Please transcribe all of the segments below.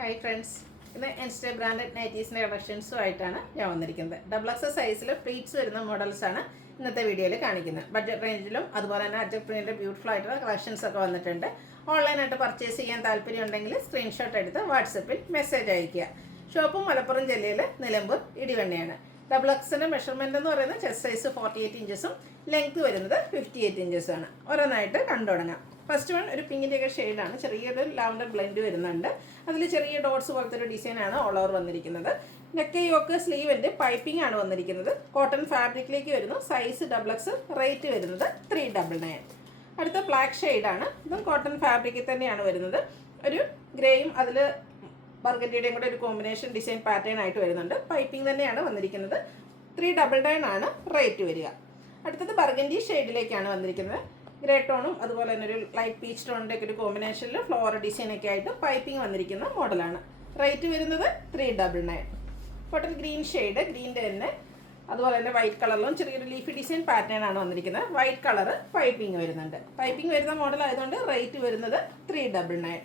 Hi friends, ഇന്ന് insta branded നൈറ്റീസിൻ്റെ കളക്ഷൻസുമായിട്ടാണ് ഞാൻ വന്നിരിക്കുന്നത്. ഡബിൾ എക്സ് സൈസിൽ പ്ലീറ്റ്സ് വരുന്ന മോഡൽസാണ് ഇന്നത്തെ വീഡിയോയിൽ കാണിക്കുന്നത്. ബഡ്ജറ്റ് റേഞ്ചിലും അതുപോലെ തന്നെ അജക് പ്രിൻറ്റിൻ്റെ ബ്യൂട്ടിഫുൾ ആയിട്ടുള്ള കളക്ഷൻസ് ഒക്കെ വന്നിട്ടുണ്ട്. ഓൺലൈനായിട്ട് പർച്ചേസ് ചെയ്യാൻ താല്പര്യം ഉണ്ടെങ്കിൽ സ്ക്രീൻഷോട്ട് എടുത്ത് വാട്സപ്പിൽ മെസ്സേജ് അയയ്ക്കുക. ഷോപ്പ് മലപ്പുറം ജില്ലയിൽ നിലമ്പൂർ ഇടിവണ്ണയാണ്. ഡബിൾ എക്സിൻ്റെ മെഷർമെൻറ്റ് എന്ന് പറയുന്നത് ചെസ്റ്റ് സൈസ് 48 ഇഞ്ചസും ലെങ്ത് വരുന്നത് 58 ഇഞ്ചസുമാണ്. ഓരോന്നായിട്ട് കണ്ടു തുടങ്ങാം. ഫസ്റ്റ് വൺ ഒരു പിങ്കിൻ്റെയൊക്കെ ഷെയ്ഡാണ്. ചെറിയൊരു ലാവൻഡർ ബ്ലെൻഡ് വരുന്നുണ്ട്. അതിൽ ചെറിയ ഡോട്ട്സ് പോലത്തെ ഒരു ഡിസൈനാണ് ഓൾ ഓവർ വന്നിരിക്കുന്നത്. നെക്ക് യോക്ക് സ്ലീവിൻ്റെ പൈപ്പിംഗ് ആണ് വന്നിരിക്കുന്നത്. കോട്ടൺ ഫാബ്രിക്കിലേക്ക് വരുന്നു. Size double X. റേറ്റ് വരുന്നത് 399. അടുത്ത ബ്ലാക്ക് ഷെയ്ഡാണ്. ഇതും കോട്ടൺ ഫാബ്രിക്കിൽ തന്നെയാണ് വരുന്നത്. ഒരു ഗ്രേയും അതിൽ ബർഗൻഡിയുടെയും കൂടെ ഒരു കോമ്പിനേഷൻ ഡിസൈൻ പാറ്റേൺ ആയിട്ട് വരുന്നുണ്ട്. പൈപ്പിംഗ് തന്നെയാണ് വന്നിരിക്കുന്നത്. 399 ആണ് റേറ്റ് വരിക. അടുത്തത് ബർഗൻഡി ഷെയ്ഡിലേക്കാണ് വന്നിരിക്കുന്നത്. ഗ്രേ ടോണും അതുപോലെ തന്നെ ഒരു ലൈറ്റ് പീച്ച് ടോണിൻ്റെ ഒക്കെ ഒരു കോമ്പിനേഷനിൽ ഫ്ലോർ ഡിസൈനൊക്കെ ആയിട്ട് പൈപ്പിംഗ് വന്നിരിക്കുന്ന മോഡലാണ്. റേറ്റ് വരുന്നത് 399. കോട്ടൺ ഗ്രീൻ ഷെയ്ഡ്, ഗ്രീൻ്റെ തന്നെ അതുപോലെ തന്നെ വൈറ്റ് കളറിലും ചെറിയൊരു ലീഫി ഡിസൈൻ പാറ്റേൺ ആണ് വന്നിരിക്കുന്നത്. വൈറ്റ് കളർ പൈപ്പിംഗ് വരുന്നുണ്ട്. പൈപ്പിംഗ് വരുന്ന മോഡൽ ആയതുകൊണ്ട് റേറ്റ് വരുന്നത് 399.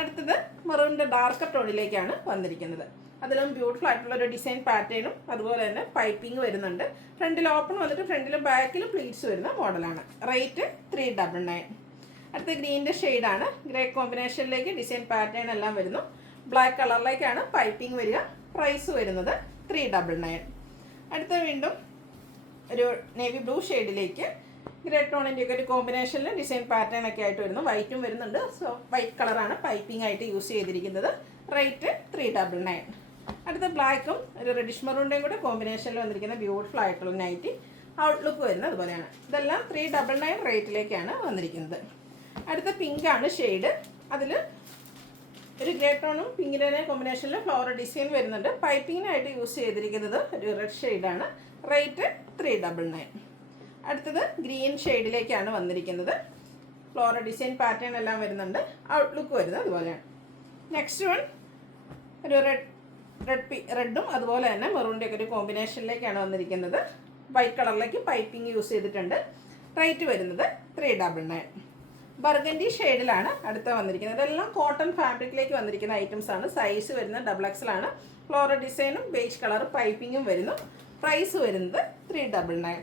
അടുത്തത് മെറൂണിൻ്റെ ഡാർക്ക് ടോണിലേക്കാണ് വന്നിരിക്കുന്നത്. അതിലും ബ്യൂട്ടിഫുൾ ആയിട്ടുള്ള ഒരു ഡിസൈൻ പാറ്റേണും അതുപോലെ തന്നെ പൈപ്പിംഗ് വരുന്നുണ്ട്. ഫ്രണ്ടിൽ ഓപ്പൺ വന്നിട്ട് ഫ്രണ്ടിലും ബാക്കിലും പ്ലീറ്റ്സ് വരുന്ന മോഡലാണ്. റേറ്റ് 399. അടുത്ത ഗ്രീനിൻ്റെ ഷെയ്ഡാണ്. ഗ്രേ കോമ്പിനേഷനിലേക്ക് ഡിസൈൻ പാറ്റേൺ എല്ലാം വരുന്നു. ബ്ലാക്ക് കളറിലേക്കാണ് പൈപ്പിംഗ് വരിക. പ്രൈസ് വരുന്നത് 399. അടുത്ത വീണ്ടും ഒരു നേവി ബ്ലൂ ഷെയ്ഡിലേക്ക് ഗ്രേ ടോണിൻ്റെയൊക്കെ ഒരു കോമ്പിനേഷനിൽ ഡിസൈൻ പാറ്റേൺ ഒക്കെ ആയിട്ട് വരുന്നു. വൈറ്റും വരുന്നുണ്ട്. സോ വൈറ്റ് കളറാണ് പൈപ്പിംഗ് ആയിട്ട് യൂസ് ചെയ്തിരിക്കുന്നത്. റേറ്റ് 399. അടുത്ത ബ്ലാക്കും ഒരു റെഡിഷ് മെറൂണിൻ്റെയും കൂടെ കോമ്പിനേഷനിൽ വന്നിരിക്കുന്ന ബ്യൂട്ടിഫുൾ ആയിട്ടുള്ള നൈറ്റി. ഔട്ട്ലുക്ക് വരുന്നത് അതുപോലെയാണ്. ഇതെല്ലാം 399 റേറ്റിലേക്കാണ് വന്നിരിക്കുന്നത്. അടുത്ത പിങ്കാണ് ഷെയ്ഡ്. അതിൽ ഒരു ഗ്രേ ടോണും പിങ്കിൻ്റെ കോമ്പിനേഷനിൽ ഫ്ലോറൽ ഡിസൈൻ വരുന്നുണ്ട്. പൈപ്പിങ്ങിനായിട്ട് യൂസ് ചെയ്തിരിക്കുന്നത് ഒരു റെഡ് ഷെയ്ഡാണ്. റേറ്റ് 399. അടുത്തത് ഗ്രീൻ ഷെയ്ഡിലേക്കാണ് വന്നിരിക്കുന്നത്. ഫ്ലോറൽ ഡിസൈൻ പാറ്റേൺ എല്ലാം വരുന്നുണ്ട്. ഔട്ട്ലുക്ക് വരുന്നത് അതുപോലെയാണ്. നെക്സ്റ്റ് വൺ ഒരു റെഡും അതുപോലെ തന്നെ മെറൂണിൻ്റെയൊക്കെ ഒരു കോമ്പിനേഷനിലേക്കാണ് വന്നിരിക്കുന്നത്. വൈറ്റ് കളറിലേക്ക് പൈപ്പിംഗ് യൂസ് ചെയ്തിട്ടുണ്ട്. റേറ്റ് വരുന്നത് 399. ബർഗൻഡി ഷെയ്ഡിലാണ് അടുത്ത വന്നിരിക്കുന്നത്. ഇതെല്ലാം കോട്ടൺ ഫാബ്രിക്കിലേക്ക് വന്നിരിക്കുന്ന ഐറ്റംസ് ആണ്. സൈസ് വരുന്നത് ഡബിൾ എക്സലാണ്. ഫ്ലോറൽ ഡിസൈനും ബേജ് കളർ പൈപ്പിങ്ങും വരുന്നു. പ്രൈസ് വരുന്നത് 399.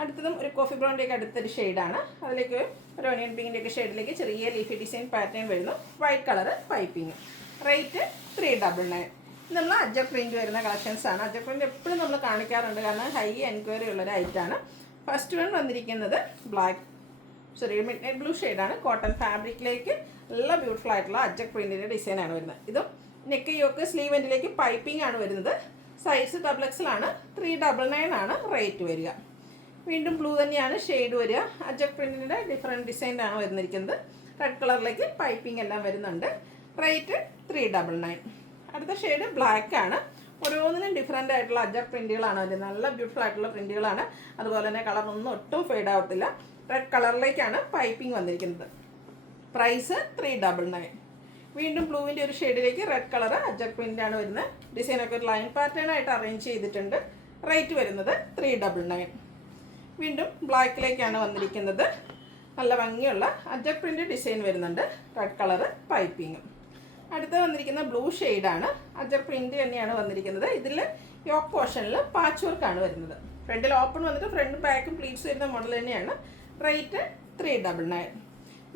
അടുത്തതും ഒരു കോഫി ബ്രൗണിൻ്റെയൊക്കെ അടുത്തൊരു ഷെയ്ഡാണ്. അതിലേക്ക് ഒരു ഓണിയൻ പിങ്കിൻ്റെയൊക്കെ ഷെയ്ഡിലേക്ക് ചെറിയ ലീഫി ഡിസൈൻ പാറ്റേൺ വരുന്നു. White colour piping. റേറ്റ് 399. നമ്മൾ അജക് പ്രിൻറ്റ് വരുന്ന കളക്ഷൻസാണ്. അജക് പ്രിൻറ്റ് എപ്പോഴും നമ്മൾ കാണിക്കാറുണ്ട്, കാരണം ഹൈ എൻക്വയറി ഉള്ളൊരു ഐറ്റാണ്. ഫസ്റ്റ് വൺ വന്നിരിക്കുന്നത് ബ്ലാക്ക് ചെറിയ മിഡ് നൈറ്റ് ബ്ലൂ ഷെയ്ഡാണ്. കോട്ടൺ ഫാബ്രിക്കിലേക്ക് നല്ല ബ്യൂട്ടിഫുൾ ആയിട്ടുള്ള അജക് പ്രിൻറ്റിൻ്റെ ഡിസൈനാണ് വരുന്നത്. ഇതും നെക്ക് യോക്ക് സ്ലീവ് എൻഡിലേക്ക് പൈപ്പിംഗ് ആണ് വരുന്നത്. Size double എക്സലാണ്. 399 ആണ് റേറ്റ് വരിക. വീണ്ടും ബ്ലൂ തന്നെയാണ് ഷെയ്ഡ് വരിക. അജക് പ്രിൻറ്റിൻ്റെ ഡിഫറെൻറ്റ് ഡിസൈനാണ് വരുന്നിരിക്കുന്നത്. റെഡ് കളറിലേക്ക് പൈപ്പിംഗ് എല്ലാം വരുന്നുണ്ട്. റേറ്റ് 399. അടുത്ത ഷെയ്ഡ് ബ്ലാക്ക് ആണ്. ഓരോന്നിനും ഡിഫറെൻ്റ് ആയിട്ടുള്ള അജക് പ്രിൻറ്റുകളാണ് വരുന്നത്. നല്ല ബ്യൂട്ടിഫുൾ ആയിട്ടുള്ള പ്രിൻറ്റുകളാണ്. അതുപോലെ തന്നെ കളറൊന്നും ഒട്ടും ഫെയ്ഡ് ആവത്തില്ല. റെഡ് കളറിലേക്കാണ് പൈപ്പിംഗ് വന്നിരിക്കുന്നത്. പ്രൈസ് 399. വീണ്ടും ബ്ലൂവിൻ്റെ ഒരു ഷെയ്ഡിലേക്ക് റെഡ് കളർ അജക് പ്രിൻ്റാണ് വരുന്നത്. ഡിസൈനൊക്കെ ഒരു ലൈൻ പാറ്റേൺ ആയിട്ട് അറേഞ്ച് ചെയ്തിട്ടുണ്ട്. റേറ്റ് വരുന്നത് 399. വീണ്ടും ബ്ലാക്കിലേക്കാണ് വന്നിരിക്കുന്നത്. നല്ല ഭംഗിയുള്ള അജക് പ്രിൻ്റ് ഡിസൈൻ വരുന്നുണ്ട്. റെഡ് കളർ പൈപ്പിങ്ങും. അടുത്ത് വന്നിരിക്കുന്ന ബ്ലൂ ഷെയ്ഡാണ്. അജക് പ്രിൻ്റ് തന്നെയാണ് വന്നിരിക്കുന്നത്. ഇതിൽ യോക്ക് പോർഷനിൽ പാച്ച് വർക്കാണ് വരുന്നത്. ഫ്രണ്ടിൽ ഓപ്പൺ വന്നിട്ട് ഫ്രണ്ടും ബാക്കും പ്ലീറ്റ്സ് വരുന്ന മോഡൽ തന്നെയാണ്. റേറ്റ് 399.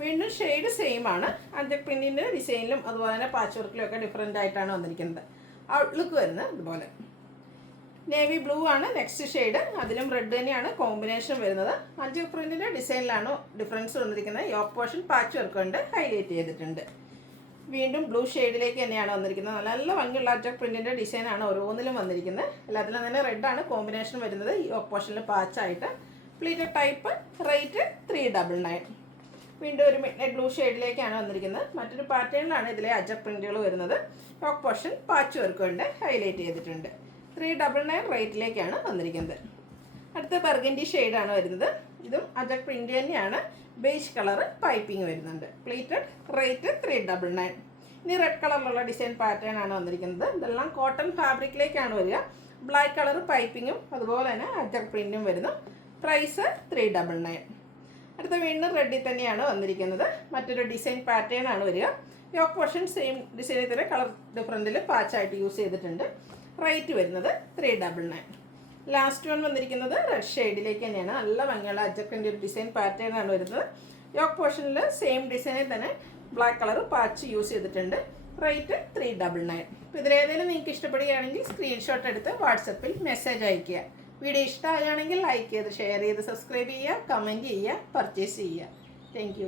വീണ്ടും ഷെയ്ഡ് സെയിം ആണ്. അജക് പ്രിൻറ്റിൻ്റെ ഡിസൈനിലും അതുപോലെ തന്നെ പാച്ച് വർക്കിലും ഒക്കെ ഡിഫറെൻ്റ് ആയിട്ടാണ് വന്നിരിക്കുന്നത്. ഔട്ട്ലുക്ക് വരുന്നത് ഇതുപോലെ. നേവി ബ്ലൂ ആണ് നെക്സ്റ്റ് ഷെയ്ഡ്. അതിലും റെഡ് തന്നെയാണ് കോമ്പിനേഷൻ വരുന്നത്. അജക് പ്രിൻറ്റിൻ്റെ ഡിസൈനിലാണ് ഡിഫറൻസ് വന്നിരിക്കുന്നത്. യോക്ക് പോർഷൻ പാച്ച് വർക്ക് കൊണ്ട് ഹൈലൈറ്റ് ചെയ്തിട്ടുണ്ട്. വീണ്ടും ബ്ലൂ ഷെയ്ഡിലേക്ക് തന്നെയാണ് വന്നിരിക്കുന്നത്. നല്ല ഭംഗിയുള്ള അജക് പ്രിൻറ്റിൻ്റെ ഡിസൈനാണ് ഓരോന്നിലും വന്നിരിക്കുന്നത്. എല്ലാത്തിലും തന്നെ റെഡാണ് കോമ്പിനേഷൻ വരുന്നത്. യോക്ക് പോർഷനിൽ പാച്ചായിട്ട് പ്ലീറ്റഡ് ടൈപ്പ്. റേറ്റ് 399. വീണ്ടും ഒരു മിഡ് നൈറ്റ് ബ്ലൂ ഷെയ്ഡിലേക്കാണ് വന്നിരിക്കുന്നത്. മറ്റൊരു പാറ്റേണിലാണ് ഇതിലെ അജക് പ്രിൻറ്റുകൾ വരുന്നത്. യോക്ക് പോർഷൻ പാച്ച് വർക്ക് കൊണ്ട് ഹൈലൈറ്റ് ചെയ്തിട്ടുണ്ട്. 399 റേറ്റിലേക്കാണ് വന്നിരിക്കുന്നത്. അടുത്ത ബർഗൻഡി ഷെയ്ഡാണ് വരുന്നത്. ഇതും അജക് പ്രിൻ്റ് തന്നെയാണ്. ബേജ് കളർ പൈപ്പിംഗ് വരുന്നുണ്ട്. പ്ലീറ്റഡ്. റേറ്റ് 399. ഇനി റെഡ് കളറിലുള്ള ഡിസൈൻ പാറ്റേൺ ആണ് വന്നിരിക്കുന്നത്. ഇതെല്ലാം കോട്ടൺ ഫാബ്രിക്കിലേക്കാണ് വരിക. ബ്ലാക്ക് കളർ പൈപ്പിങ്ങും അതുപോലെ തന്നെ അജക് പ്രിൻറ്റും വരുന്നു. പ്രൈസ് 399. അടുത്ത വീണ്ടും റെഡിൽ തന്നെയാണ് വന്നിരിക്കുന്നത്. മറ്റൊരു ഡിസൈൻ പാറ്റേൺ ആണ് വരിക. യോക്ക് പോർഷൻ സെയിം ഡിസൈനിൽ തന്നെ കളർ ഡിഫറൻറ്റിൽ പാച്ചായിട്ട് യൂസ് ചെയ്തിട്ടുണ്ട്. റേറ്റ് വരുന്നത് 399. ലാസ്റ്റ് വൺ വന്നിരിക്കുന്നത് റെഡ് ഷെയ്ഡിലേക്ക് തന്നെയാണ്. നല്ല ഭംഗിയുള്ള അജക്കിൻ്റെ ഒരു ഡിസൈൻ പാറ്റേൺ ആണ് വരുന്നത്. യോക്ക് പോർഷനിൽ സെയിം ഡിസൈനിൽ തന്നെ ബ്ലാക്ക് കളർ പാച്ച് യൂസ് ചെയ്തിട്ടുണ്ട്. റേറ്റ് 399. അപ്പോൾ ഇതിലേതെങ്കിലും നിങ്ങൾക്ക് ഇഷ്ടപ്പെടുകയാണെങ്കിൽ സ്ക്രീൻഷോട്ട് എടുത്ത് വാട്സപ്പിൽ മെസ്സേജ് അയയ്ക്കുക. വീഡിയോ ഇഷ്ടമാകുകയാണെങ്കിൽ ലൈക്ക് ചെയ്ത് ഷെയർ ചെയ്ത് സബ്സ്ക്രൈബ് ചെയ്യുക, കമൻറ്റ് ചെയ്യുക, പർച്ചേസ് ചെയ്യുക. താങ്ക്